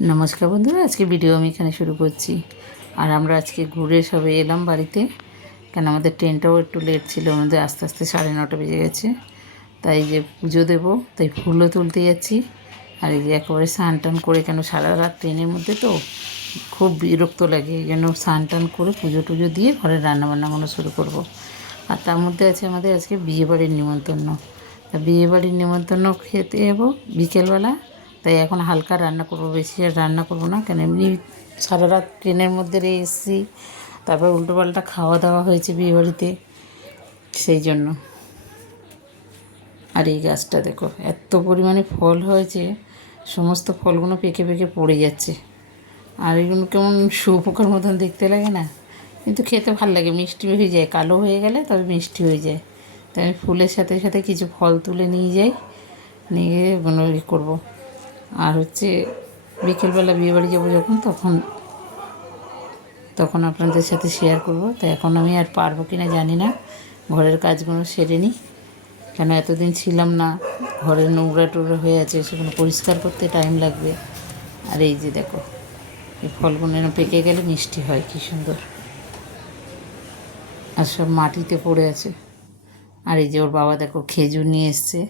নমস্কার বন্ধুরা, আজকে ভিডিও আমি এখানে শুরু করছি। আর আমরা আজকে ঘুরে সবে এলাম বাড়িতে, কেন আমাদের ট্রেনটাও একটু লেট ছিল, আমাদের আস্তে আস্তে 9:30 বেজে গেছে। তাই যে পুজো দেবো, তাই ফুলও তুলতে যাচ্ছি। আর এই যে একেবারে স্নান টান করে, কেন সারা রাত ট্রেনের মধ্যে তো খুব বিরক্ত লাগে, এই জন্য স্নান টান করে পুজো টুজো দিয়ে ঘরের রান্নাবান্নাগুলো শুরু করব। আর তার মধ্যে আছে আমাদের আজকে বিয়েবাড়ির নিমন্ত্রণ। তা বিয়েবাড়ির নিমন্ত্রণ খেতে যাবো বিকেলবেলা, তাই এখন হালকা রান্না করব, বেশি আর রান্না করব না, কেন এমনি সারা রাত ট্রেনের মধ্যে রয়ে এসেছি, তারপর উল্টোপাল্টা খাওয়া দাওয়া হয়েছে বিয়েবাড়িতে, সেই জন্য। আর এই গাছটা দেখো, এত পরিমাণে ফল হয়েছে, সমস্ত ফলগুলো পেকে পেকে পড়ে যাচ্ছে। আর এগুলো কেমন শুয়োপোকার মতন দেখতে লাগে না, কিন্তু খেতে ভালো লাগে, মিষ্টি হয়ে যায়, কালো হয়ে গেলে তবে মিষ্টি হয়ে যায়। তাই আমি ফুলের সাথে সাথে কিছু ফল তুলে নিয়ে যাই, নিয়ে গিয়ে এগুলো করবো। আর হচ্ছে বিকেলবেলা বিয়েবাড়ি যাবো যখন, তখন আপনাদের সাথে শেয়ার করব। তো এখন আমি আর পারবো কি না জানি না, ঘরের কাজগুলো সেরে নিই, কেন এতদিন ছিলাম না, ঘরের নোংরা টোংরা হয়ে আছে, সেগুলো পরিষ্কার করতে টাইম লাগবে। আর এই যে দেখো, এই ফলগুলো যেন পেকে গেলে মিষ্টি হয়, কী সুন্দর, আর সব মাটিতে পড়ে আছে। আর এই যে ওর বাবা দেখো খেজুর নিয়ে এসছে,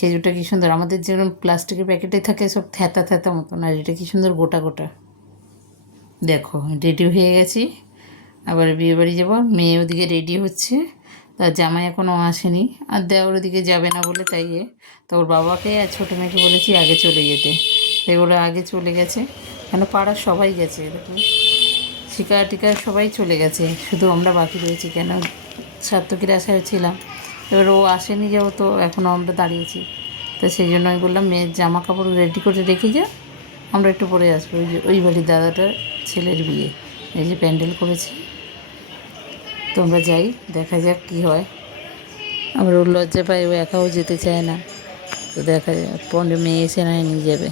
খেজুরটা কী সুন্দর, আমাদের যেরকম প্লাস্টিকের প্যাকেটে থাকে সব থ্যাতা থ্যাতা মতন, আর এটা কী সুন্দর গোটা গোটা। দেখো রেডি হয়ে গেছি, আবার বিয়েবাড়ি যাবো। মেয়ে ওদিকে রেডি হচ্ছে, তার জামাই এখনও আসেনি, আর দেওয়ার ওদিকে যাবে না বলে, তাই তো ওর বাবাকে আর ছোটো মেয়েকে বলেছি আগে চলে যেতে, তাই ওরা আগে চলে গেছে। কেন পাড়ার সবাই গেছে, দেখুন শিকা টিকা সবাই চলে গেছে, শুধু আমরা বাকি রয়েছি, কেন সার্থকীর আশায় ছিলাম। এবার ও আসেনি যেহেতু এখনও আমরা দাঁড়িয়েছি, তো সেই জন্য আমি বললাম মেয়ের জামা কাপড় রেডি করে রেখে যা, আমরা একটু পরে আসবো। ওই বাড়ির দাদাটার ছেলের বিয়ে, এই যে প্যান্ডেল করেছি, তোমরা যাই, দেখা যাক কী হয়। আবার ওর লজ্জা পায়, ও একাও যেতে চায় না, তো দেখা যায় পরে মেয়ে এসে নয় নিয়ে যাবে।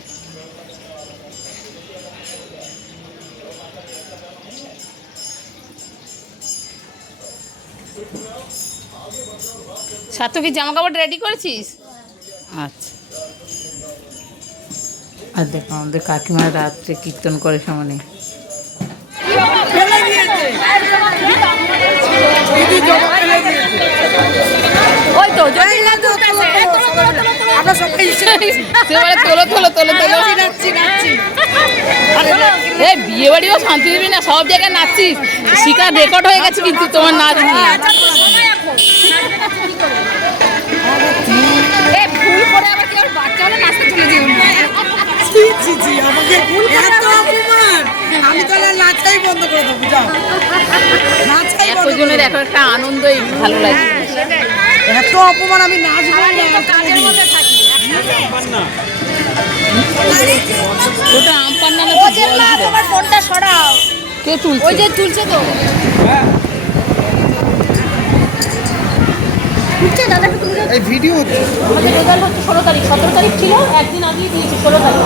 সার্থকীর জামা কাপড় রেডি করেছিস? আচ্ছা। আর দেখো আমাদের কাকিমা রাত্রে কীর্তন করে সামনে। বিয়ে বাড়িও শান্তি দিবি না, সব জায়গায় নাচছিস, শিকার রেকর্ড হয়ে গেছে কিন্তু তোমার নাচ নিয়ে। একজনের এক একটা আনন্দই ভালো লাগে, এত অপমান আমি নাচবো না। ওটা আম পান্না না, তোমার ফোনটা সরাও, কে তুলছে? ওই যে তুলছে তো, এই ভিডিও হচ্ছে। আমাদের রেজাল্ট হচ্ছে 16 তারিখ, 17 তারিখ ছিল, একদিন আগেই দিয়েছি 16 তারিখ।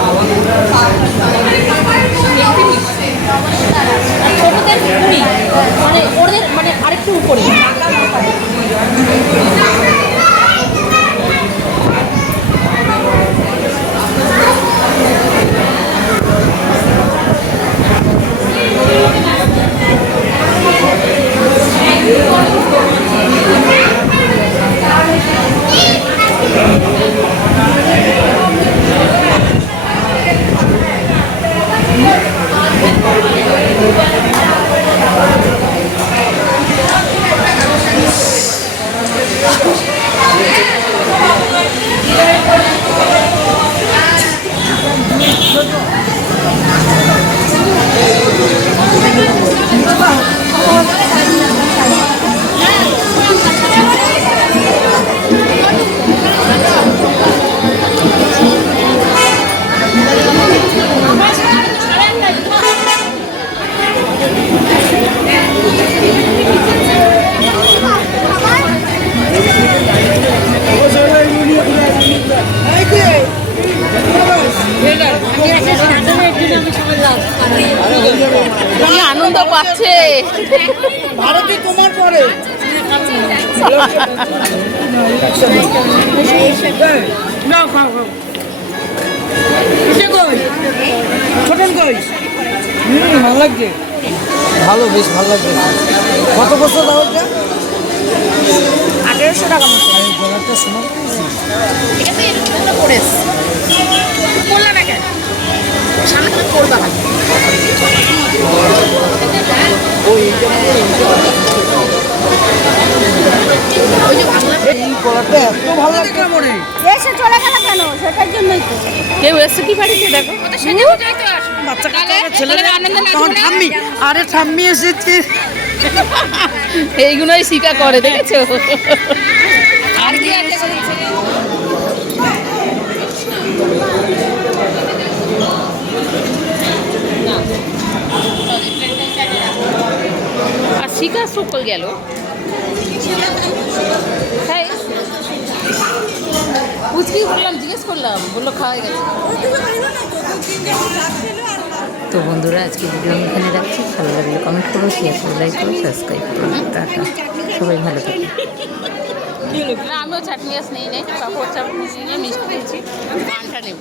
ছোটদের 20, মানে ওদের মানে আরেকটু উপরে। আনন্দ পাচ্ছে ভারতী তোমার পরে। ছোট ভালো লাগছে, ভালো, বেশ ভালো লাগছে। কত বছর দাও এটা? 1800 টাকা মতো। গলাটা শোনা ঠিক আছে, এরকম করে করলা না কেন সামনে তুমি করবা না। ওই যে বাংলা এই গলাটা এত ভালো লাগছে মনে। এসে চলে গেল কেন? সেটার জন্যই তো। কেউ এসছে কি বাড়িতে দেখো বাচ্চা কাচ্চা ছেলেরা তখন ঠাম্মি, আরে ঠাম্মি এসেছে। এইগুলোই শিকা করে দেখেছো। আর কি আছে? আর শিকা সকল গেল। হ্যাঁ পুচকি বললাম, জিজ্ঞেস করলাম, বললো খাওয়া গেছে। তো বন্ধুরা আজকে ভিডিও আমি এখানে রাখছি। ভালো লাগলে কমেন্ট করো, শেয়ার করো, লাইক করো, সাবস্ক্রাইব করো। টাটা, সবাই ভালো থাকুন। না আমিও চাটনি আস নেই, পাপড় চাটনি নিয়ে মিষ্টি খেয়েছি, পানটা নেব।